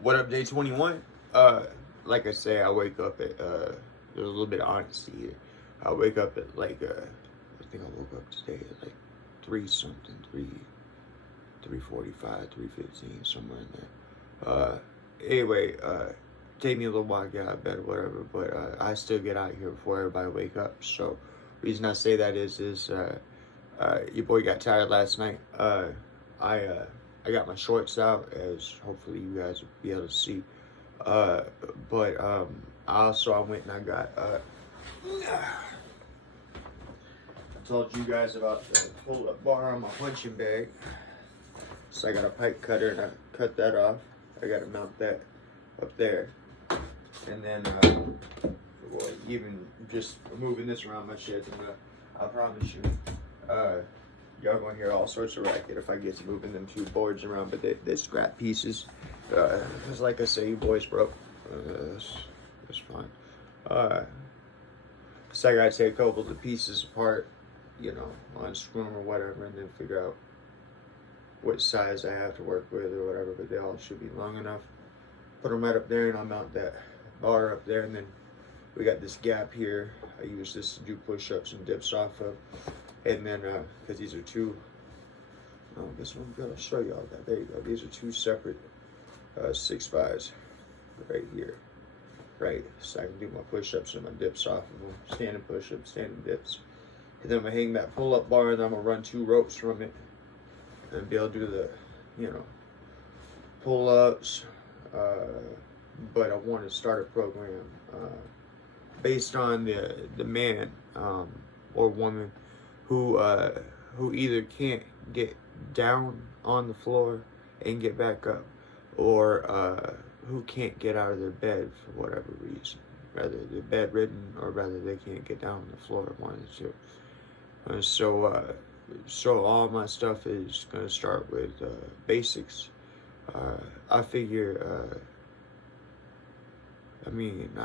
What up, day 21? Like I say, I wake up at there's a little bit of honesty here. I wake up at I think I woke up today at like three something, 3:45, 3:15, somewhere in there. Anyway, take me a little while to get out of bed or whatever, but I still get out here before everybody wake up. So, reason I say that is your boy got tired last night. I uh, I got my shorts out, as hopefully you guys will be able to see. Uh, but I went and I got I told you guys about the pull-up bar on my punching bag. So I got a pipe cutter and I cut that off. I got to mount that up there, and then well, even just moving this around my shed, I promise you, y'all gonna hear all sorts of racket if I get to moving them two boards around. But they scrap pieces. Cause like I say, you boys broke. It's fine. So I gotta take a couple of the pieces apart, unscrew them or whatever, and then figure out what size I have to work with or whatever. But they all should be long enough. Put them right up there, and I'll mount that bar up there, and then we got this gap here. I use this to do push-ups and dips off of, and then because these are two. Oh, this one I'm gonna show y'all that. There you go. These are two separate 6x right here, right? So I can do my push-ups and my dips off of them, standing push-ups, standing dips, and then I'm gonna hang that pull-up bar, and then I'm gonna run two ropes from it, and be able to do the, pull-ups. But I want to start a program based on the man or woman who either can't get down on the floor and get back up, or who can't get out of their bed for whatever reason. Rather they're bedridden, or rather they can't get down on the floor. One of the two. So all my stuff is gonna start with basics. I figure. I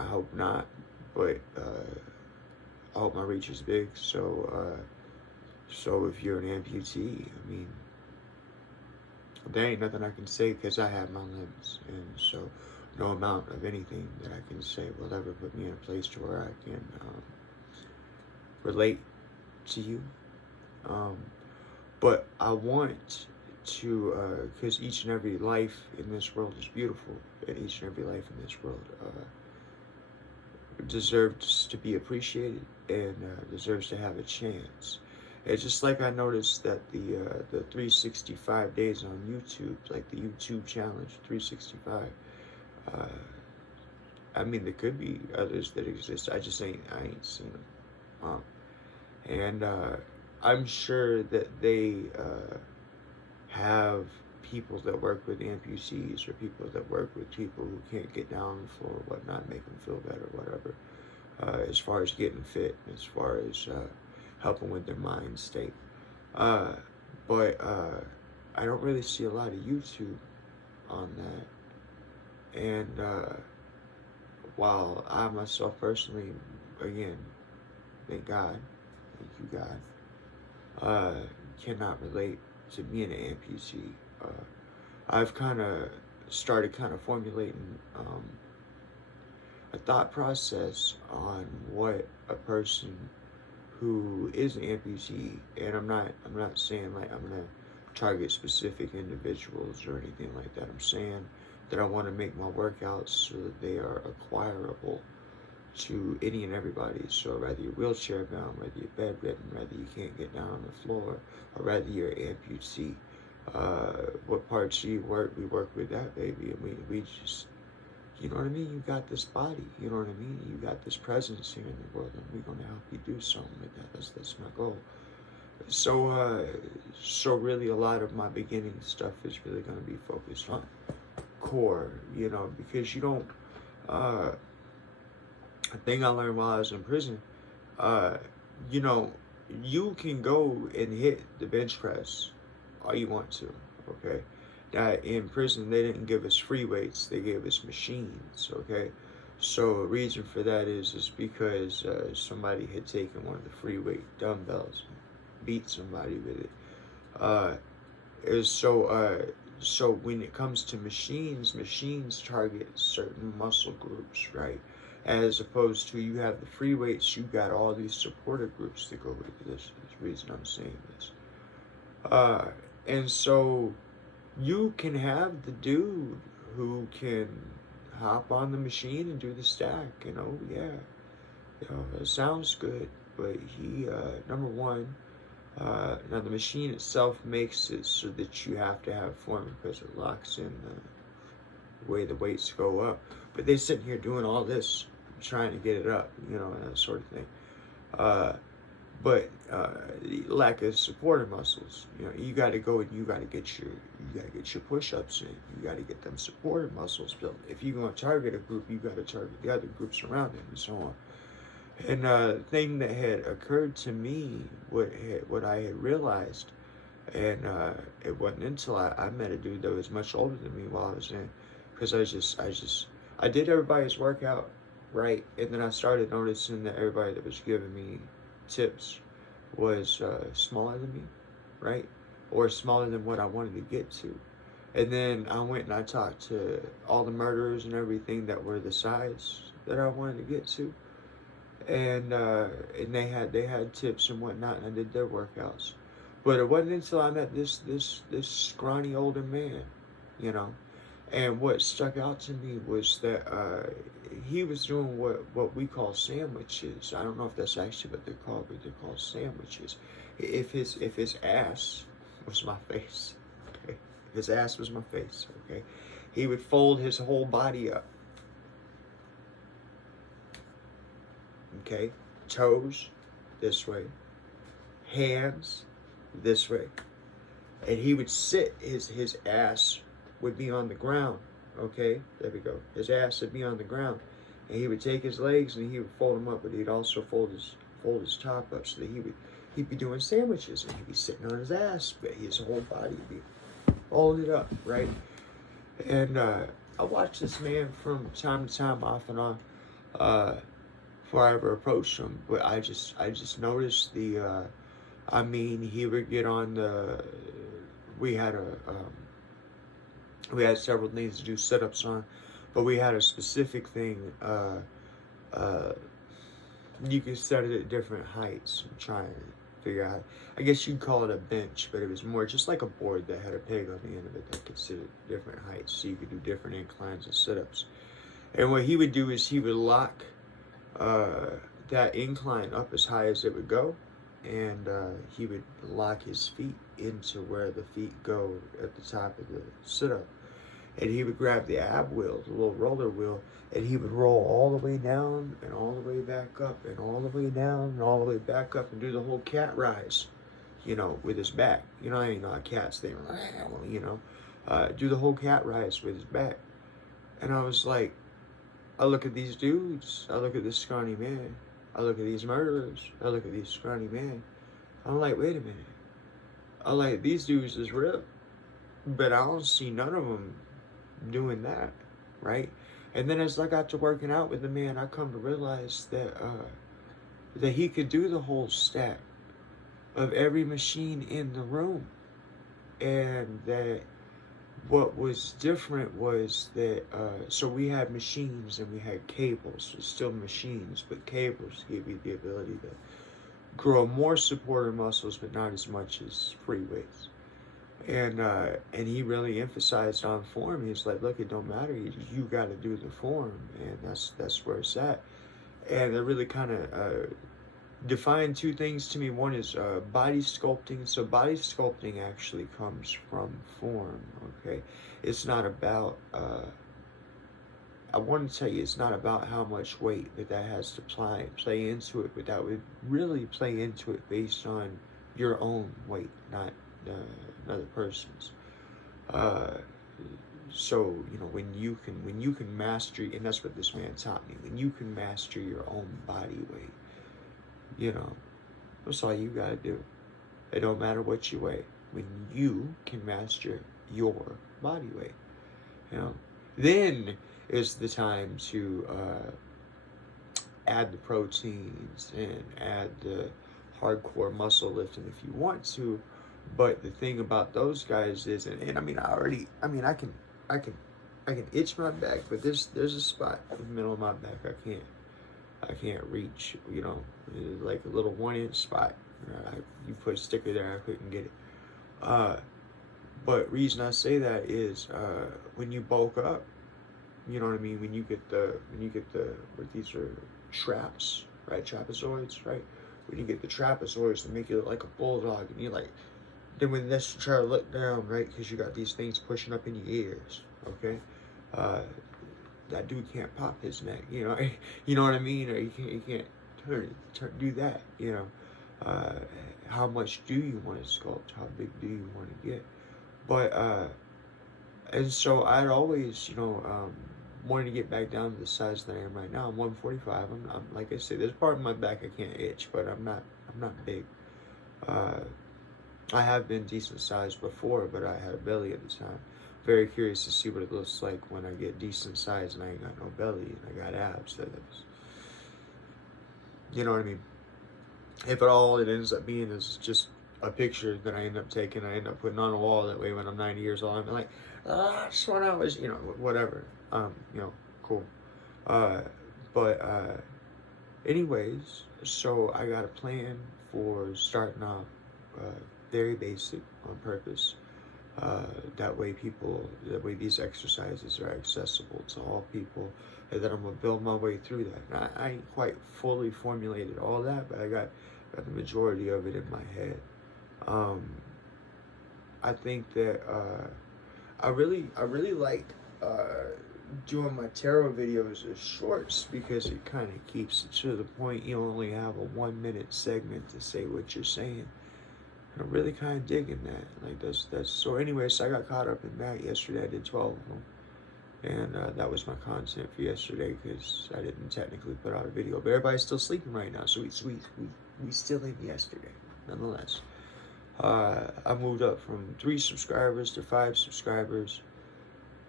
hope not, but I hope my reach is big. So if you're an amputee, there ain't nothing I can say because I have my limits, and so no amount of anything that I can say will ever put me in a place to where I can relate to you. But I want to, because each and every life in this world is beautiful, and each and every life in this world deserves to be appreciated and deserves to have a chance. It's just like I noticed that the 365 days on YouTube, like the YouTube challenge 365, there could be others that exist. I ain't seen them. And I'm sure that they have people that work with amputees, or people that work with people who can't get down on the floor or whatnot, make them feel better, whatever, as far as getting fit, as far as helping with their mind state. But I don't really see a lot of YouTube on that. And while I myself personally, again, thank God, thank you God, cannot relate to being an amputee, I've kind of started formulating a thought process on what a person who is an amputee, and I'm not saying like I'm gonna target specific individuals or anything like that. I'm saying that I want to make my workouts so that they are acquirable to any and everybody. So whether you're wheelchair bound, whether you're bedridden, whether you can't get down on the floor, or whether you're an amputee, what parts do you work? We work with that, baby. And we just, you know what I mean? You got this body, you know what I mean? You got this presence here in the world, and we're gonna help you do something with that. That's my goal. So really a lot of my beginning stuff is really gonna be focused on core, because you don't, a thing I learned while I was in prison, you can go and hit the bench press all you want to, okay? Now, in prison, they didn't give us free weights, they gave us machines, okay? So a reason for that is because somebody had taken one of the free weight dumbbells and beat somebody with it. So when it comes to machines, machines target certain muscle groups, right? As opposed to you have the free weights, you got all these supportive groups to go with this. Is the reason I'm saying this. And so you can have the dude who can hop on the machine and do the stack, yeah, it sounds good, but he, number one, now the machine itself makes it so that you have to have form because it locks in the way the weights go up. But they're sitting here doing all this, trying to get it up, and that sort of thing. But lack of supportive muscles. You got to go and you got to get your push-ups in. You got to get them supportive muscles built. If you're going to target a group, you got to target the other groups around it, and so on. And the thing that had occurred to me, what I had realized, and it wasn't until I met a dude that was much older than me while I was in, because I did everybody's workout right, and then I started noticing that everybody that was giving me tips was smaller than me, right, or smaller than what I wanted to get to. And then I went and I talked to all the murderers and everything that were the size that I wanted to get to. And they had tips and whatnot, and I did their workouts. But it wasn't until I met this scrawny older man, and what stuck out to me was that he was doing what we call sandwiches. I don't know if that's actually what they're called, but they're called sandwiches. If his ass was my face, okay, if his ass was my face, okay, he would fold his whole body up. Okay, toes this way, hands this way, and he would sit. His ass would be on the ground. Okay, there we go. His ass would be on the ground, and he would take his legs and he would fold them up, but he'd also fold his top up so that he'd be doing sandwiches, and he'd be sitting on his ass, but his whole body would be folded up, right? And I watched this man from time to time, off and on. Before I ever approached him, but I just noticed he would get on the, we had several things to do sit-ups on, but we had a specific thing, you could set it at different heights. I'm trying to figure out, I guess you'd call it a bench, but it was more just like a board that had a peg on the end of it that could sit at different heights, so you could do different inclines and sit-ups. And what he would do is he would lock that incline up as high as it would go, and he would lock his feet into where the feet go at the top of the sit-up, and he would grab the ab wheel, the little roller wheel, and he would roll all the way down and all the way back up and all the way down and all the way back up and do the whole cat rise, with his back. How cats, they, do the whole cat rise with his back. And I was like, I look at these dudes, I look at this scrawny man, I look at these murderers, I look at these scrawny men. I'm like, wait a minute. I'm like, these dudes is ripped, but I don't see none of them doing that, right? And then as I got to working out with the man, I come to realize that he could do the whole stack of every machine in the room, and that what was different was that, so we had machines and we had cables. It's still machines, but cables give you the ability to grow more supportive muscles, but not as much as free weights. And he really emphasized on form. He's like, look, it don't matter. You got to do the form, and that's where it's at. And it really kind of defined two things to me. One is body sculpting. So body sculpting actually comes from form, okay? It's not about, I want to tell you, it's not about how much weight that has to play into it, but that would really play into it based on your own weight, not another person's. So, when you can master, and that's what this man taught me, when you can master your own body weight, that's all you gotta do. It don't matter what you weigh. When you can master your body weight, then is the time to add the proteins and add the hardcore muscle lifting if you want to, But the thing about those guys is, and I mean, I can, I can itch my back, but there's a spot in the middle of my back I can't reach. You know, like a little 1 inch spot. You put a sticker there, I couldn't get it. But reason I say that is, when you bulk up, you know what I mean. When you get the what these are traps, right? Trapezoids, right? When you get the trapezoids to make you look like a bulldog, and you're like, then when this, you try to look down, right? Because you got these things pushing up in your ears, okay? That dude can't pop his neck, you know. You know what I mean? Or you can't do that, you know. How much do you want to sculpt? How big do you want to get? But and so I'd always, you know, wanted to get back down to the size that I am right now. I'm 145. I'm like I said, there's part of my back I can't itch, but I'm not big. I have been decent sized before, but I had a belly at the time. Very curious to see what it looks like when I get decent size and I ain't got no belly and I got abs. You know what I mean? If at all it ends up being is just a picture that I end up taking, I end up putting on a wall. That way, when I'm 90 years old, I'm like, just when I was, you know, whatever. You know, cool. But anyways, so I got a plan for starting off very basic on purpose. That way these exercises are accessible to all people, and then I'm gonna build my way through that. And I ain't quite fully formulated all that, but I got the majority of it in my head. I think that I really like doing my tarot videos as shorts, because it kind of keeps it to the point. You only have a 1 minute segment to say what you're saying. I'm really kind of digging that. Like that's so. Anyways, I got caught up in that yesterday. I did 12 of them, and that was my content for yesterday, because I didn't technically put out a video. But everybody's still sleeping right now, so we still in yesterday, nonetheless. I moved up from 3 subscribers to 5 subscribers,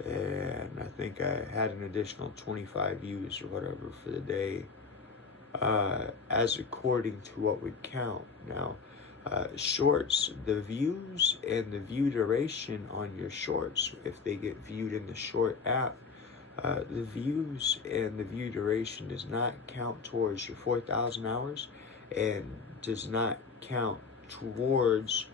and I think I had an additional 25 views or whatever for the day, as according to what would count. Now, shorts, the views and the view duration on your shorts, if they get viewed in the short app, the views and the view duration does not count towards your 4,000 hours, and does not count towards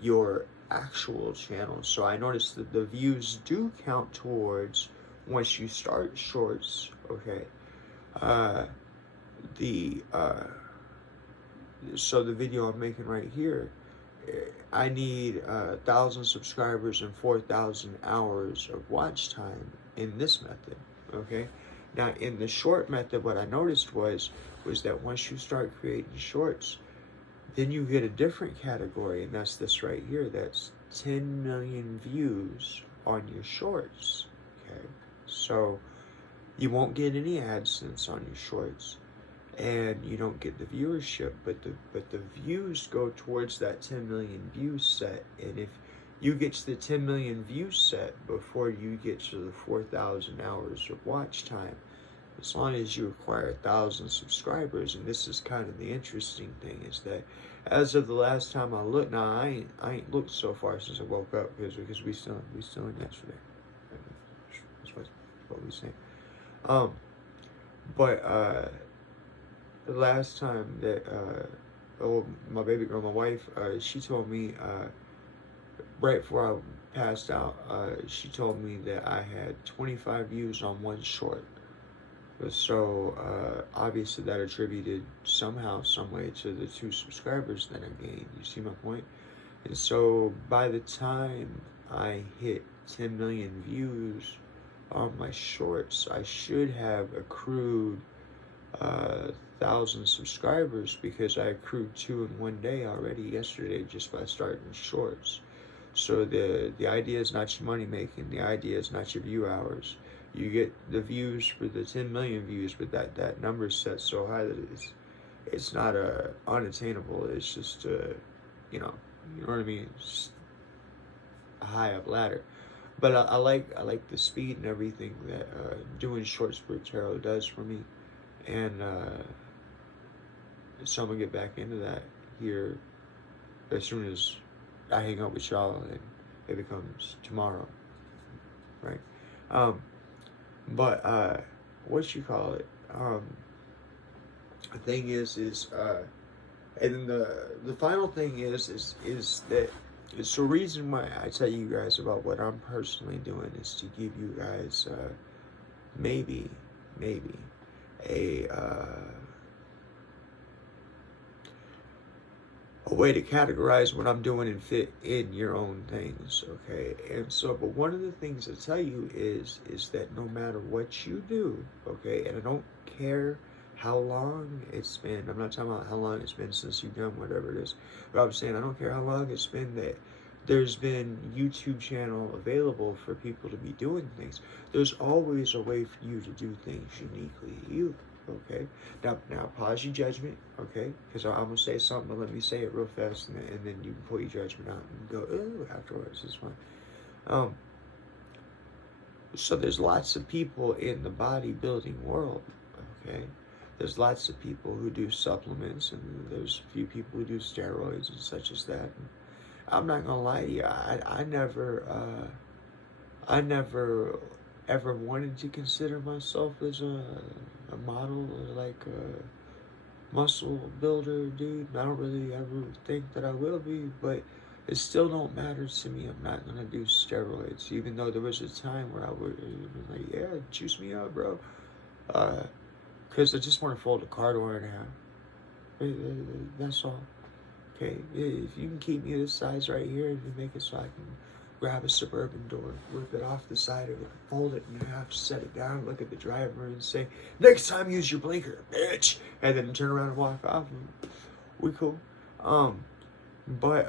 your actual channel. So I noticed that the views do count towards once you start shorts, okay? So the video I'm making right here, I need 1,000 subscribers and 4,000 hours of watch time in this method, okay? Now, in the short method, what I noticed was that once you start creating shorts, then you get a different category, and that's this right here. That's 10 million views on your shorts, okay? So you won't get any AdSense on your shorts, and you don't get the viewership, but the views go towards that 10 million view set. And if you get to the 10 million view set before you get to the 4,000 hours of watch time, as long as you acquire 1,000 subscribers, and this is kind of the interesting thing, is that as of the last time I looked, now I ain't looked so far since I woke up, because we still in yesterday. That's what we say. But the last time that my baby girl, my wife, she told me right before I passed out, she told me that I had 25 views on one short. So obviously that attributed somehow, some way, to the 2 subscribers that I gained. You see my point? And so by the time I hit 10 million views on my shorts, I should have accrued 1,000 subscribers, because I accrued 2 in one day already yesterday just by starting shorts. So the idea is not your money making. The idea is not your view hours. You get the views for the 10 million views, but that number is set so high that it's not unattainable. It's just you know what I mean. It's a high up ladder. But I like the speed and everything that doing shorts for tarot does for me. And so I'm gonna get back into that here as soon as I hang out with y'all and it becomes tomorrow, right? But what you call it? The thing is and then the final thing is that it's the reason why I tell you guys about what I'm personally doing is to give you guys maybe a way to categorize what I'm doing and fit in your own things, okay? And so, but one of the things I tell you is that no matter what you do, okay, and I don't care how long it's been, I'm not talking about how long it's been since you've done whatever it is, but I'm saying I don't care how long it's been that there's been YouTube channel available for people to be doing things. There's always a way for you to do things uniquely you. Okay, now pause your judgment, okay? Because I'm gonna say something, but let me say it real fast, and then you can pull your judgment out and go, oh, afterwards. It's fine. So there's lots of people in the bodybuilding world, okay? There's lots of people who do supplements, and there's a few people who do steroids and such as that. And I'm not gonna lie to you, I never ever wanted to consider myself as a model or like a muscle builder dude. I don't really ever think that I will be, but it still don't matter to me. I'm not gonna do steroids, even though there was a time where I would be like, yeah, juice me up, bro, because I just want to fold a car door in half. That's all. Okay, if you can keep me this size right here, if you make it so I can grab a Suburban door, rip it off the side of it, fold it in half, set it down, look at the driver and say, next time use your blinker, bitch, and then turn around and walk off, and we cool. But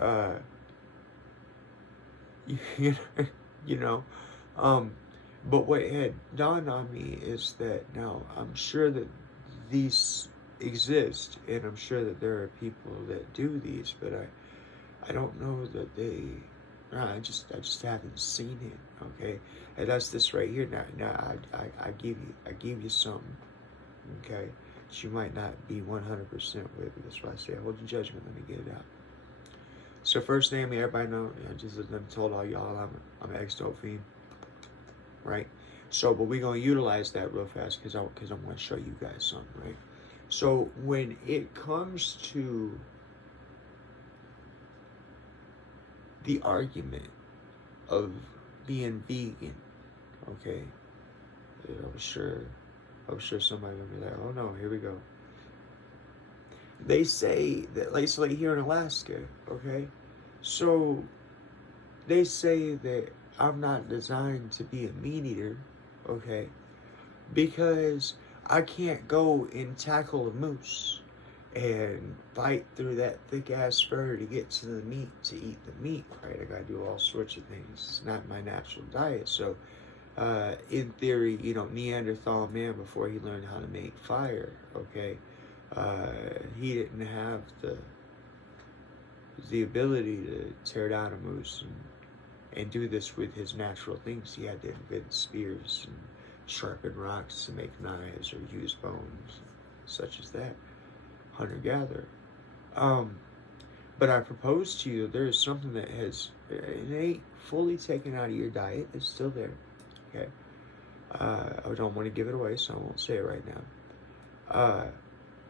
but what had dawned on me is that now I'm sure that these exist, and I'm sure that there are people that do these, but I don't know that they. I just haven't seen it. Okay, and that's this right here. Now I give you something. Okay, that you might not be 100% with. That's why I say hold your judgment. Let me get it out. So first name, everybody know. Just let me told all y'all I'm an ex-dope fiend. Right. So, but we're gonna utilize that real fast because I'm gonna show you guys something. Right. So when it comes to the argument of being vegan, okay, I'm sure somebody will be like, oh no, here we go. They say that, like here in Alaska, okay, so they say that I'm not designed to be a meat eater, okay, because I can't go and tackle a moose and fight through that thick ass fur to get to the meat, to eat the meat, right? I gotta do all sorts of things. It's not my natural diet. So, in theory, Neanderthal man, before he learned how to make fire, okay, he didn't have the ability to tear down a moose and do this with his natural things. He had to invent spears and sharpen rocks to make knives or use bones, such as that. Hunter-gatherer. But I propose to you that there is something that it ain't fully taken out of your diet. It's still there. Okay. I don't want to give it away, so I won't say it right now.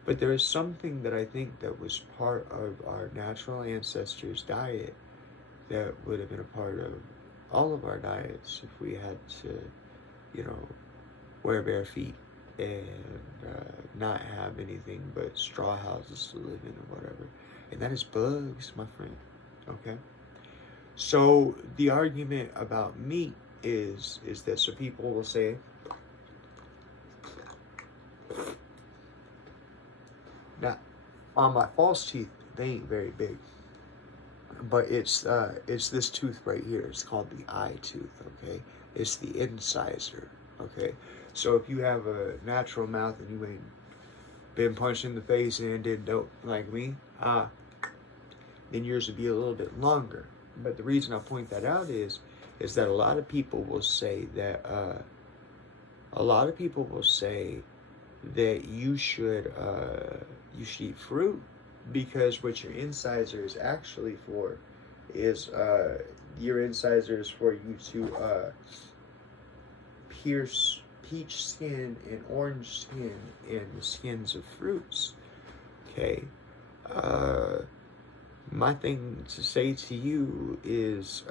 But there is something that I think that was part of our natural ancestors' diet that would have been a part of all of our diets if we had to, wear bare feet and not have anything but straw houses to live in or whatever. And that is bugs, my friend. Okay? So the argument about meat is that so people will say, now on my false teeth, they ain't very big. But it's this tooth right here. It's called the eye tooth, okay? It's the incisor, okay? So if you have a natural mouth and you ain't been punched in the face and did dope like me, then yours would be a little bit longer. But the reason I point that out is that a lot of people will say that you should eat fruit, because what your incisor is actually for is your incisors for you to pierce peach skin and orange skin and the skins of fruits. Okay. My thing to say to you is,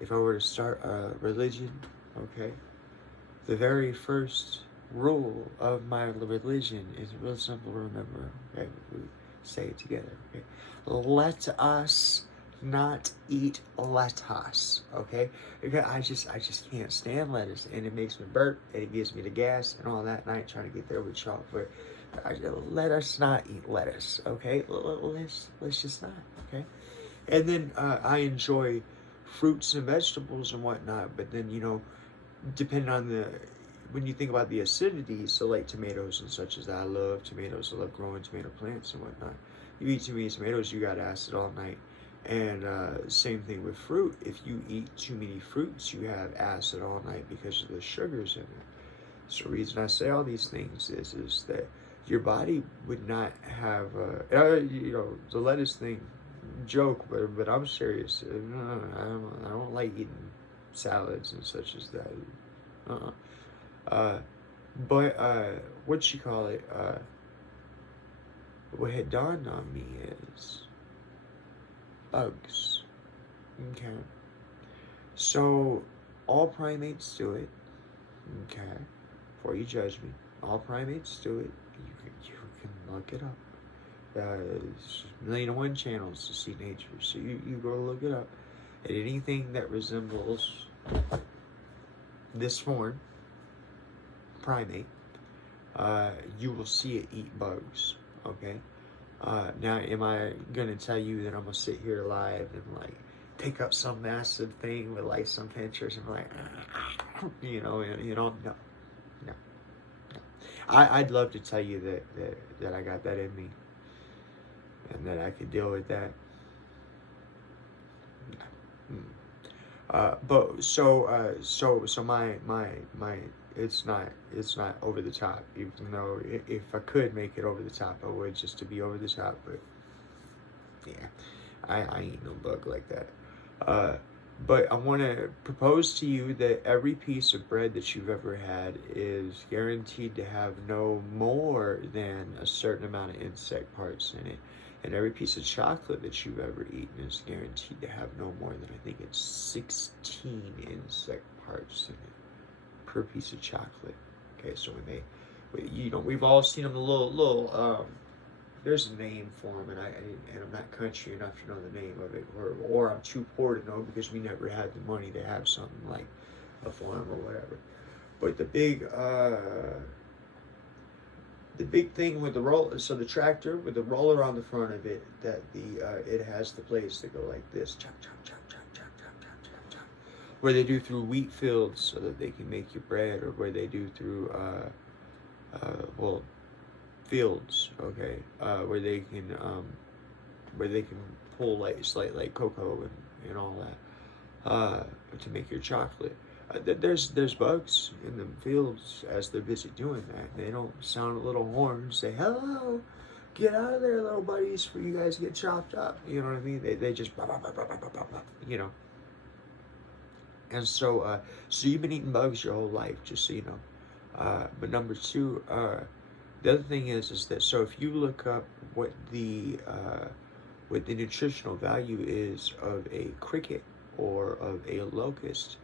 if I were to start a religion, okay, the very first rule of my religion is real simple to remember. Okay, we say it together. Okay, let us not eat lettuce. Okay, because I just can't stand lettuce, and it makes me burp, and it gives me the gas and all that. And I ain't trying to get there with chocolate. Let us not eat lettuce. Okay, let's just not. Okay, and then I enjoy fruits and vegetables and whatnot, but then depending on when you think about the acidity, so like tomatoes and such as that, I love tomatoes. I love growing tomato plants and whatnot. You eat too many tomatoes, you got acid all night. And same thing with fruit. If you eat too many fruits, you have acid all night because of the sugars in it. So the reason I say all these things is that your body would not have, the lettuce thing, joke, but I'm serious. I don't like eating salads and such as that. But what you call it? What had dawned on me is bugs. Okay. So all primates do it. Okay. Before you judge me, all primates do it. You can look it up. There's 1,000,001 channels to see nature, so you go look it up. And anything that resembles this form, primate, you will see it eat bugs. Okay. Now, am I gonna tell you that I'm gonna sit here live and like pick up some massive thing with like some pinchers and be like, no. I'd love to tell you that I got that in me and that I could deal with that. But so my it's not over the top, even though if I could make it over the top, I would, just to be over the top. But yeah, I ain't no bug like that. But I want to propose to you that every piece of bread that you've ever had is guaranteed to have no more than a certain amount of insect parts in it. And every piece of chocolate that you've ever eaten is guaranteed to have no more than, I think it's 16 insect parts in it per piece of chocolate. Okay, so we've all seen them, the little there's a name for them, and I'm not country enough to know the name of it, or I'm too poor to know because we never had the money to have something like a farm or whatever. But the big thing with the roller, so the tractor with the roller on the front of it, that it has the blades that go like this, chop, chop, chop, chop, chop, chop, chop, chop, chop, where they do through wheat fields so that they can make your bread, or where they do through fields, okay, where they can pull like cocoa and all that to make your chocolate. There's bugs in the fields as they're busy doing that. They don't sound a little horn, say hello, get out of there, little buddies, for you guys get chopped up. You know what I mean? They just And so you've been eating bugs your whole life, just so you know. But number two, the other thing is that, so if you look up what the nutritional value is of a cricket or of a locust,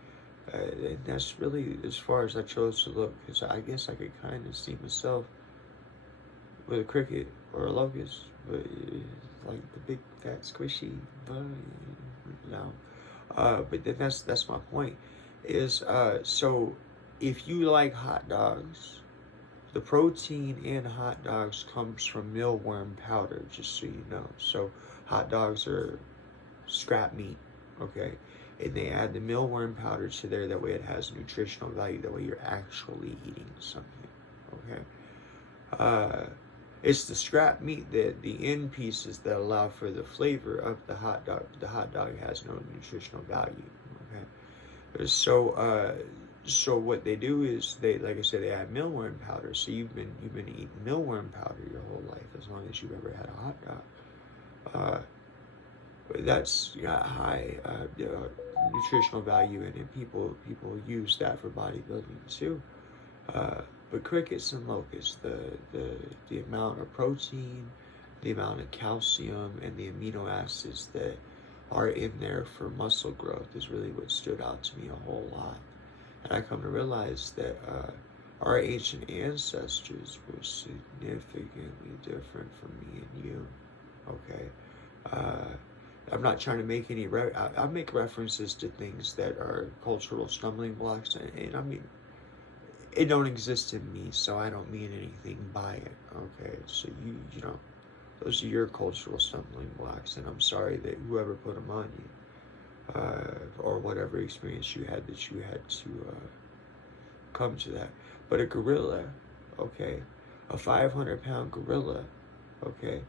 and that's really as far as I chose to look, because I guess I could kind of see myself with a cricket or a locust, but like the big fat squishy bug, no. But then that's my point. Is so if you like hot dogs, the protein in hot dogs comes from mealworm powder, just so you know. So hot dogs are scrap meat, okay? And they add the mealworm powder to there, that way it has nutritional value, that way you're actually eating something, okay? It's the scrap meat, the end pieces that allow for the flavor of the hot dog. The hot dog has no nutritional value, okay? So what they do is like I said, they add mealworm powder. So you've been eating mealworm powder your whole life, as long as you've ever had a hot dog. that's got high nutritional value in it. People use that for bodybuilding too. Uh, but crickets and locusts, the amount of protein, the amount of calcium, and the amino acids that are in there for muscle growth is really what stood out to me a whole lot. And I come to realize that our ancient ancestors were significantly different from me and you. Okay. I'm not trying to make any. I make references to things that are cultural stumbling blocks, and I mean, it don't exist in me, so I don't mean anything by it. Okay, so you know, those are your cultural stumbling blocks, and I'm sorry that whoever put them on you, or whatever experience you had to come to that. But a gorilla, okay, a 500-pound gorilla, okay,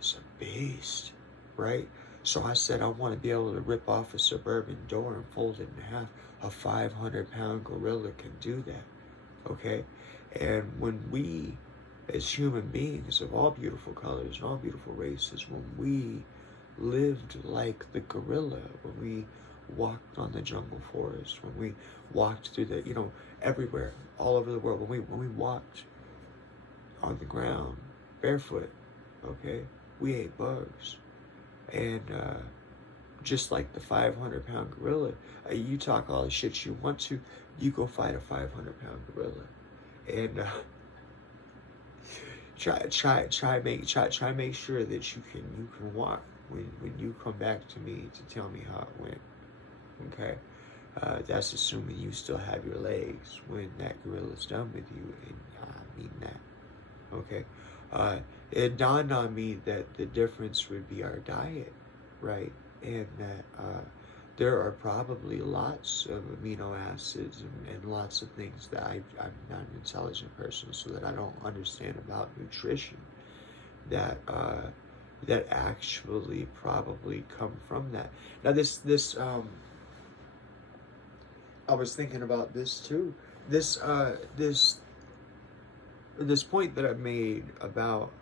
is a beast, right? So I said I want to be able to rip off a suburban door and fold it in half. A 500-pound gorilla can do that, okay? And when we, as human beings of all beautiful colors and all beautiful races, when we lived like the gorilla, when we walked on the jungle forest, when we walked through the, everywhere, all over the world, when we walked on the ground barefoot, okay, we ate bugs. And just like the 500-pound gorilla, you talk all the shit you want to, you go fight a 500-pound gorilla, and try make sure that you can walk when you come back to me to tell me how it went. Okay, that's assuming you still have your legs when that gorilla's done with you, and I mean that. Okay, it dawned on me that the difference would be our diet, right? And that there are probably lots of amino acids and lots of things that I'm not an intelligent person, so that I don't understand about nutrition, that that actually probably come from that. Now this I was thinking about this too. This point that I made about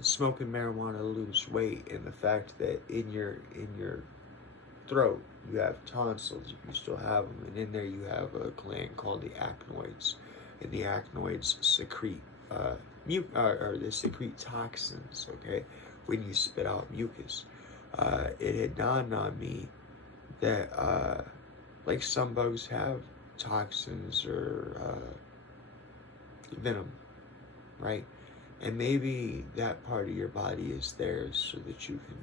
smoking marijuana to lose weight, and the fact that in your throat you have tonsils, if you still have them, and in there you have a gland called the acnoids, and the acnoids secrete or they secrete toxins. Okay, when you spit out mucus, it had dawned on me that like some bugs have toxins or venom, right? And maybe that part of your body is there so that you can,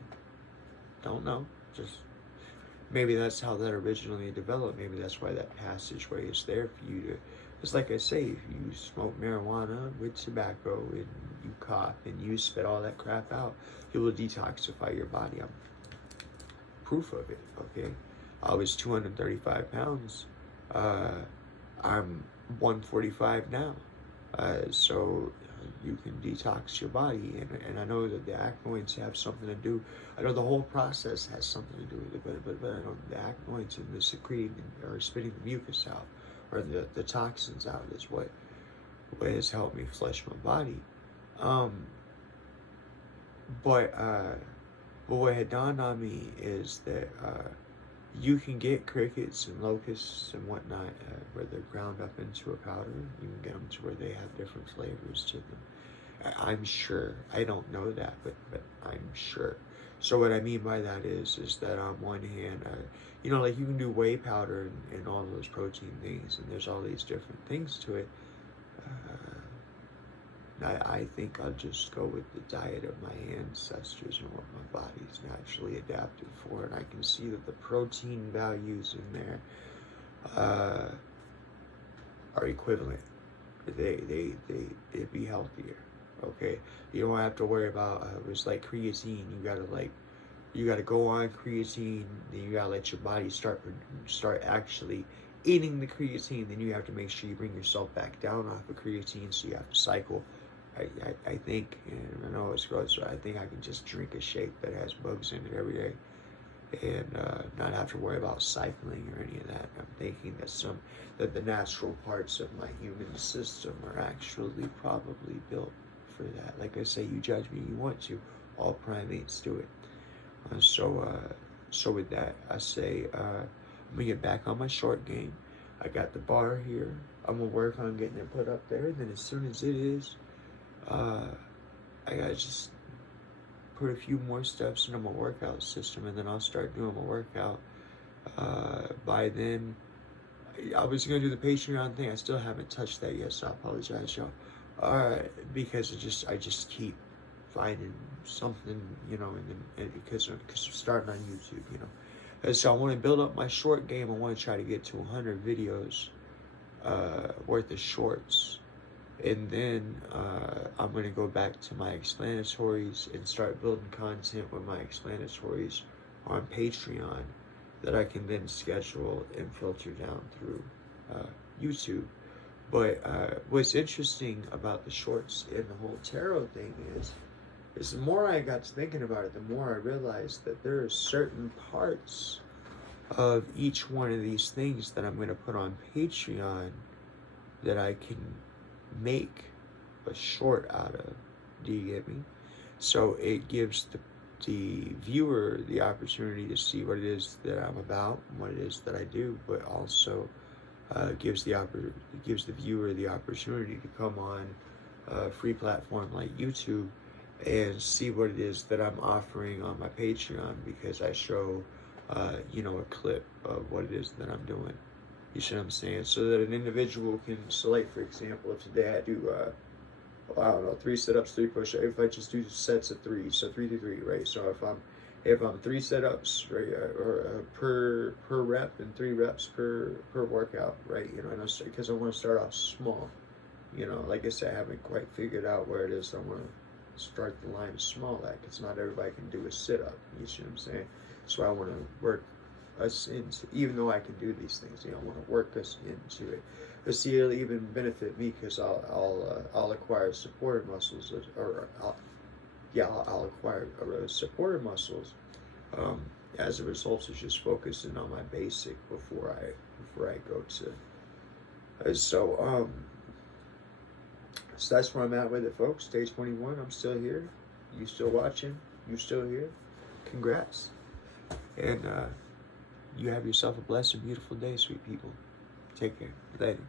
don't know, just maybe that's how that originally developed. Maybe that's why that passageway is there for you to, it's like I say, if you smoke marijuana with tobacco and you cough and you spit all that crap out, it will detoxify your body. I'm proof of it, okay? I was 235 pounds. I'm 145 now. So you can detox your body, and I know that the acnoids have something to do. I know the whole process has something to do with it, but I know the acnoids and the secreting or spitting the mucus out, or the toxins out, is what has helped me flesh my body. But what had dawned on me is that you can get crickets and locusts and whatnot where they're ground up into a powder. You can get them to where they have different flavors to them. I'm sure. I don't know that, but I'm sure. So what I mean by that is that on one hand, like you can do whey powder and all those protein things, and there's all these different things to it. I think I'll just go with the diet of my ancestors and what my body's naturally adapted for, and I can see that the protein values in there are equivalent. They'd be healthier. Okay, you don't have to worry about it's like creatine. You gotta go on creatine, then you gotta let your body start actually eating the creatine. Then you have to make sure you bring yourself back down off of creatine, so you have to cycle. I think, and I know it's gross, so I think I can just drink a shake that has bugs in it every day and not have to worry about cycling or any of that. I'm thinking that the natural parts of my human system are actually probably built for that. Like I say, you judge me, you want to. All primates do it. So with that, I say I'm gonna get back on my short game. I got the bar here. I'm gonna work on getting it put up there. Then as soon as it is, I gotta just put a few more steps into my workout system, and then I'll start doing my workout. By then, I was gonna do the Patreon thing. I still haven't touched that yet, so I apologize, y'all. Because I just keep finding something, you know, and because I'm starting on YouTube, you know. And so I want to build up my short game. I want to try to get to 100 videos worth of shorts. And then I'm going to go back to my explanatories and start building content with my explanatories on Patreon that I can then schedule and filter down through YouTube. But what's interesting about the shorts and the whole tarot thing is the more I got to thinking about it, the more I realized that there are certain parts of each one of these things that I'm going to put on Patreon that I can make a short out of. Do you get me? So it gives the viewer the opportunity to see what it is that I'm about and what it is that I do, but also gives the viewer the opportunity to come on a free platform like YouTube and see what it is that I'm offering on my Patreon, because I show you know, a clip of what it is that I'm doing. You see what I'm saying? So that an individual can select, for example, if today I do I don't know, 3 sit-ups, 3 push-ups, if I just do sets of 3, so 3 to 3, right? So if I'm 3 setups, right, or per rep and 3 reps per workout, right? You know, because I want to start off small. You know, like I said, I haven't quite figured out where it is I want to start the line small at, because not everybody can do a sit-up. You see what I'm saying? So I want to work us into, even though I can do these things, you know, I want to work us into it. But see, it'll even benefit me, because I'll acquire supported muscles, I'll acquire supporter muscles as a result of just focusing on my basic before I go to. So that's where I'm at with it, folks. Day 21. I'm still here. You still watching? You still here? Congrats. And you have yourself a blessed and beautiful day, sweet people. Take care. Later.